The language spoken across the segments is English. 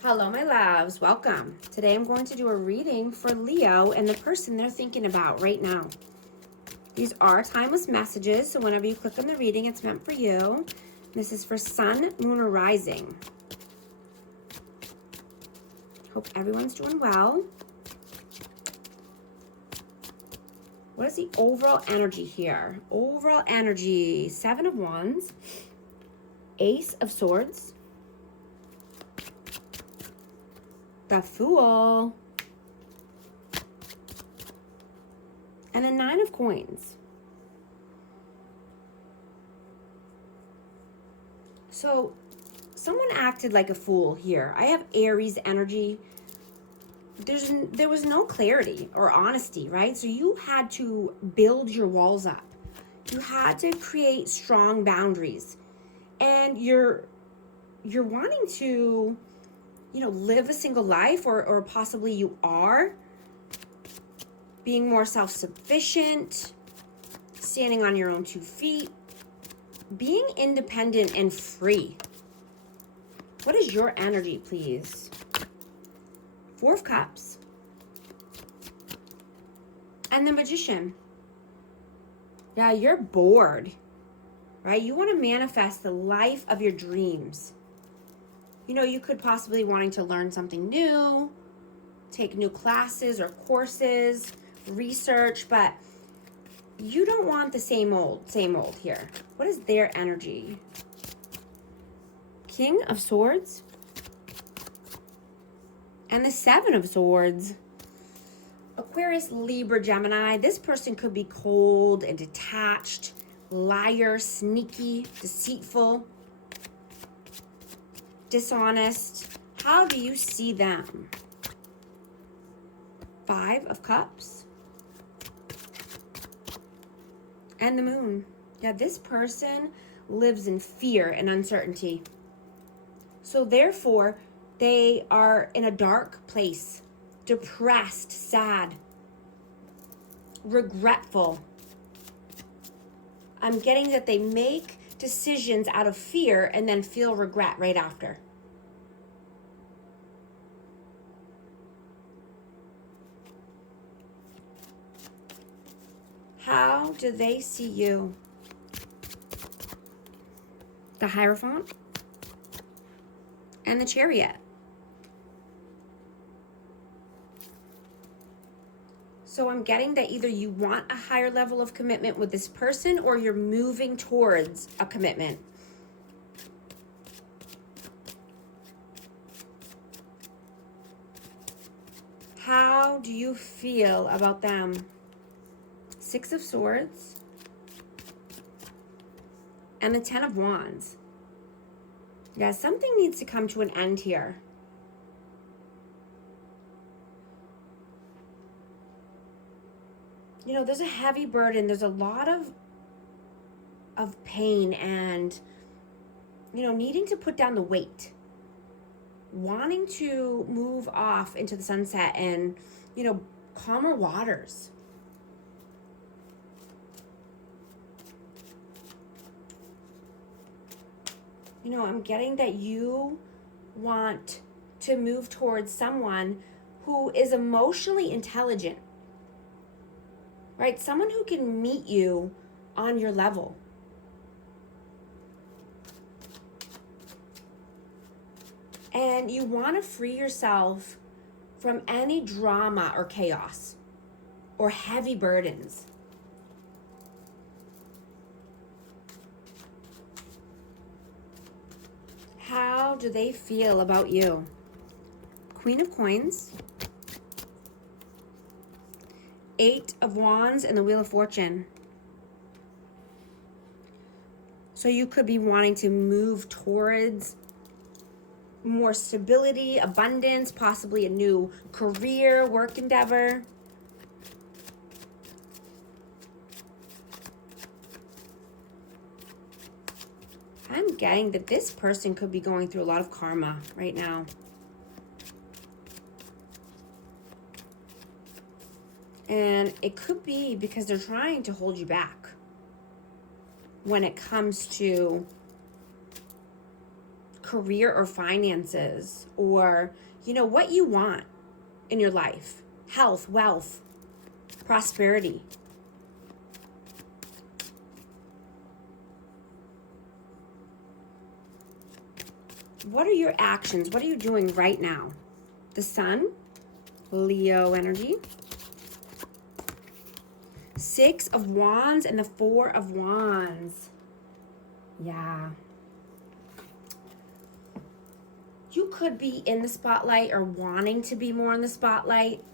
Hello, my loves. Welcome. Today I'm going to do a reading for Leo and the person they're thinking about right now. These are timeless messages, so whenever you click on the reading, it's meant for you. This is for Sun, Moon, or Rising. Hope everyone's doing well. What is the overall energy here? Overall energy, 7 of Wands, Ace of Swords, the Fool, and the 9 of Coins. So someone acted like a fool here. I have Aries energy. There was no clarity or honesty, right? So you had to build your walls up. You had to create strong boundaries. And you're wanting to, live a single life, or possibly you are being more self-sufficient, standing on your own 2 feet, being independent and free. What is your energy, please? 4 of Cups and the Magician. Yeah, you're bored, right? You want to manifest the life of your dreams. You could possibly wanting to learn something new, take new classes or courses, research, but you don't want the same old here. What is their energy? King of Swords and the 7 of Swords. Aquarius, Libra, Gemini. This person could be cold and detached, liar, sneaky, deceitful, dishonest. How do you see them? 5 of Cups and the Moon. Yeah, this person lives in fear and uncertainty. So therefore, they are in a dark place, depressed, sad, regretful. I'm getting that they make decisions out of fear and then feel regret right after. How do they see you? The Hierophant and the Chariot. So I'm getting that either you want a higher level of commitment with this person or you're moving towards a commitment. How do you feel about them? 6 of Swords and the 10 of Wands. Yeah, something needs to come to an end here. There's a heavy burden. There's a lot of pain and, needing to put down the weight. Wanting to move off into the sunset and, calmer waters. I'm getting that you want to move towards someone who is emotionally intelligent, right? Someone who can meet you on your level. And you want to free yourself from any drama or chaos or heavy burdens. How do they feel about you? Queen of Coins, 8 of Wands, and the Wheel of Fortune. So you could be wanting to move towards more stability, abundance, possibly a new career, work endeavor. I'm getting that this person could be going through a lot of karma right now. And it could be because they're trying to hold you back when it comes to career or finances, or, you know, what you want in your life. Health, wealth, prosperity. What are your actions? What are you doing right now? The Sun, Leo energy. 6 of Wands and the 4 of Wands. Yeah. You could be in the spotlight or wanting to be more in the spotlight,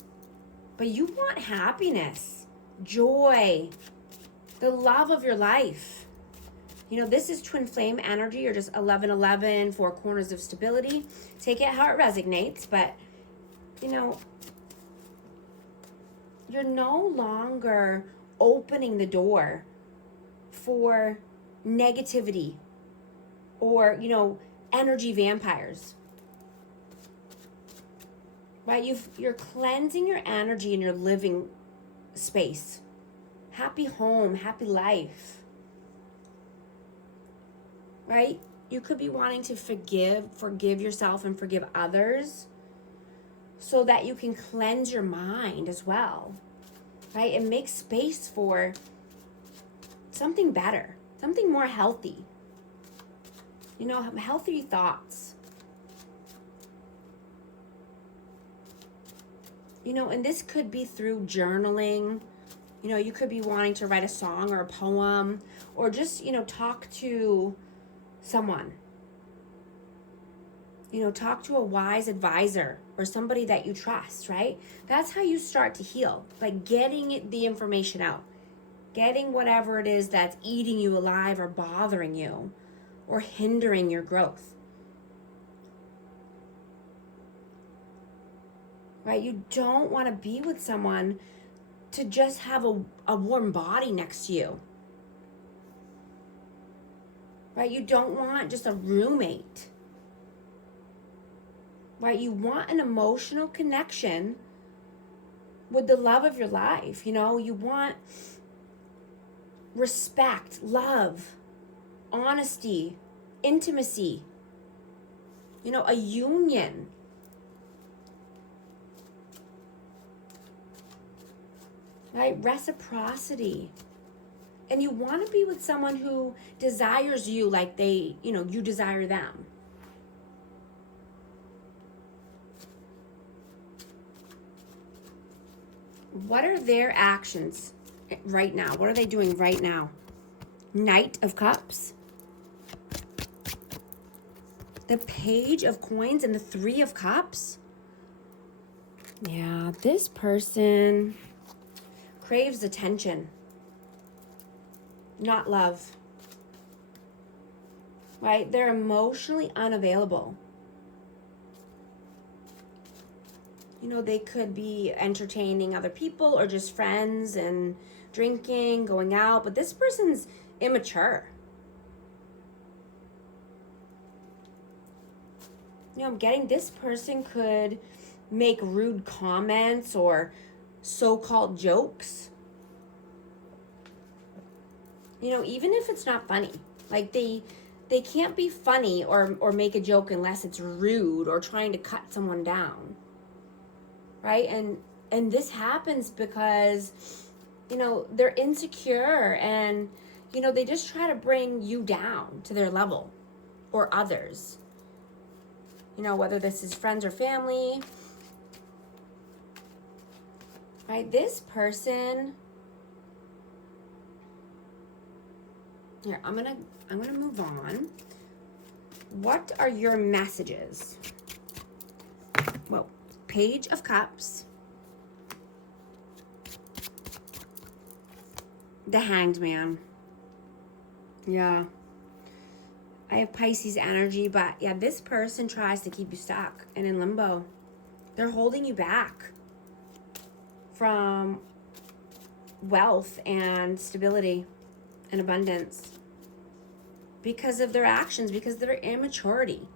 but you want happiness, joy, the love of your life. You know, this is twin flame energy, or just 1111, 4 corners of stability. Take it how it resonates, but, you know, you're no longer opening the door for negativity or, you know, energy vampires. Right? You're cleansing your energy in your living space. Happy home, happy life. Right? You could be wanting to forgive yourself and forgive others so that you can cleanse your mind as well. Right? And make space for something better, something more healthy. You know, healthy thoughts. You know, and this could be through journaling. You know, you could be wanting to write a song or a poem, or just, you know, talk to someone. You know, talk to a wise advisor or somebody that you trust, right? That's how you start to heal, by getting the information out, getting whatever it is that's eating you alive or bothering you or hindering your growth. Right? You don't want to be with someone to just have a warm body next to you. Right? You don't want just a roommate. Right? You want an emotional connection with the love of your life. You know, you want respect, love, honesty, intimacy. You know, a union. Right? Reciprocity. And you want to be with someone who desires you like they, you know, you desire them. What are their actions right now? What are they doing right now? Knight of Cups. The Page of Coins and the 3 of Cups. Yeah, this person craves attention, not love. Right? They're emotionally unavailable. You know, they could be entertaining other people or just friends and drinking, going out, but this person's immature. You know, I'm getting this person could make rude comments or so-called jokes. You know, even if it's not funny. Like they can't be funny or make a joke unless it's rude or trying to cut someone down. Right? And this happens because, you know, they're insecure and, you know, they just try to bring you down to their level or others. You know, whether this is friends or family. Right? This person. Here, I'm gonna move on. What are your messages? Well, Page of Cups. The Hanged Man. Yeah. I have Pisces energy, but yeah, this person tries to keep you stuck and in limbo. They're holding you back from wealth and stability and abundance because of their actions, because of their immaturity.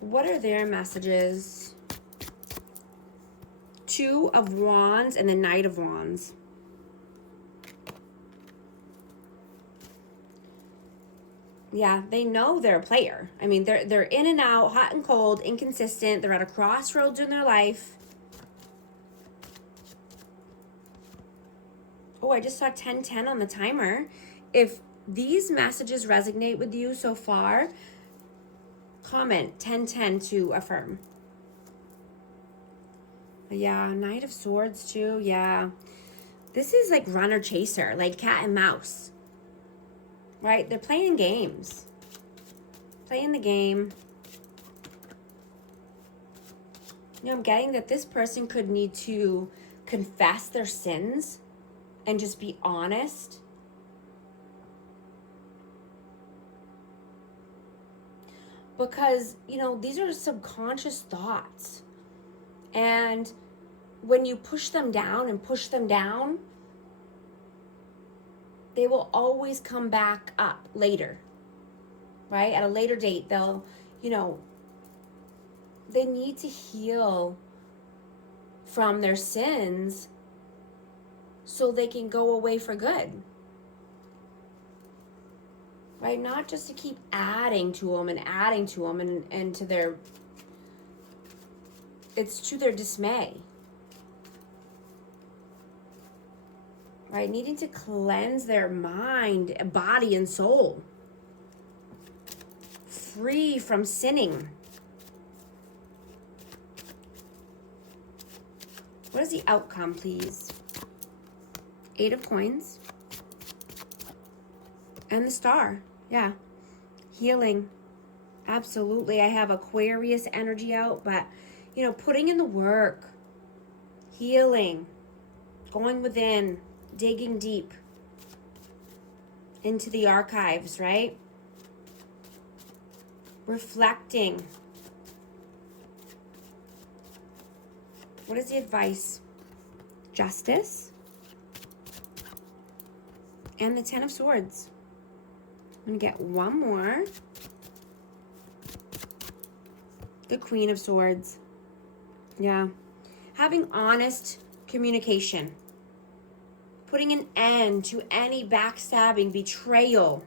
What are their messages? 2 of Wands and the Knight of Wands. Yeah, they know they're a player. I mean, they're in and out, hot and cold, inconsistent. They're at a crossroads in their life. Oh, I just saw 10:10 on the timer. If these messages resonate with you so far, comment 10:10 to affirm. Yeah, Knight of Swords too. Yeah. This is like runner chaser, like cat and mouse. Right? They're playing games. Playing the game. You know, I'm getting that this person could need to confess their sins and just be honest. Because, you know, these are subconscious thoughts. And when you push them down and push them down, they will always come back up later, right? At a later date, they'll, you know, they need to heal from their sins so they can go away for good, right? Not just to keep adding to them and to their, it's to their dismay. Right? Needing to cleanse their mind, body, and soul. Free from sinning. What is the outcome, please? 8 of Coins. And the Star. Yeah. Healing. Absolutely. I have Aquarius energy out, but, you know, putting in the work. Healing. Going within. Digging deep into the archives, right? Reflecting. What is the advice? Justice. And the 10 of Swords. I'm going to get one more. The Queen of Swords. Yeah. Having honest communication. Putting an end to any backstabbing, betrayal.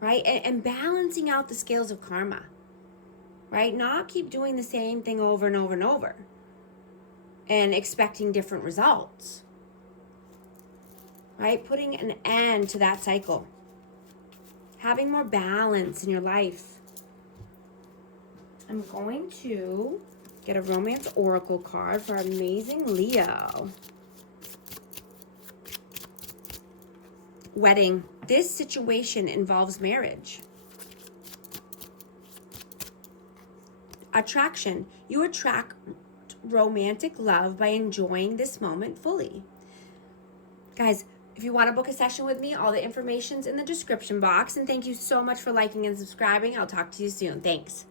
Right? And balancing out the scales of karma. Right? Not keep doing the same thing over and over and over. And expecting different results. Right? Putting an end to that cycle. Having more balance in your life. I'm going to get a romance oracle card for amazing Leo. Wedding. This situation involves marriage. Attraction. You attract romantic love by enjoying this moment fully. Guys, if you want to book a session with me, all the information's in the description box. And thank you so much for liking and subscribing. I'll talk to you soon. Thanks.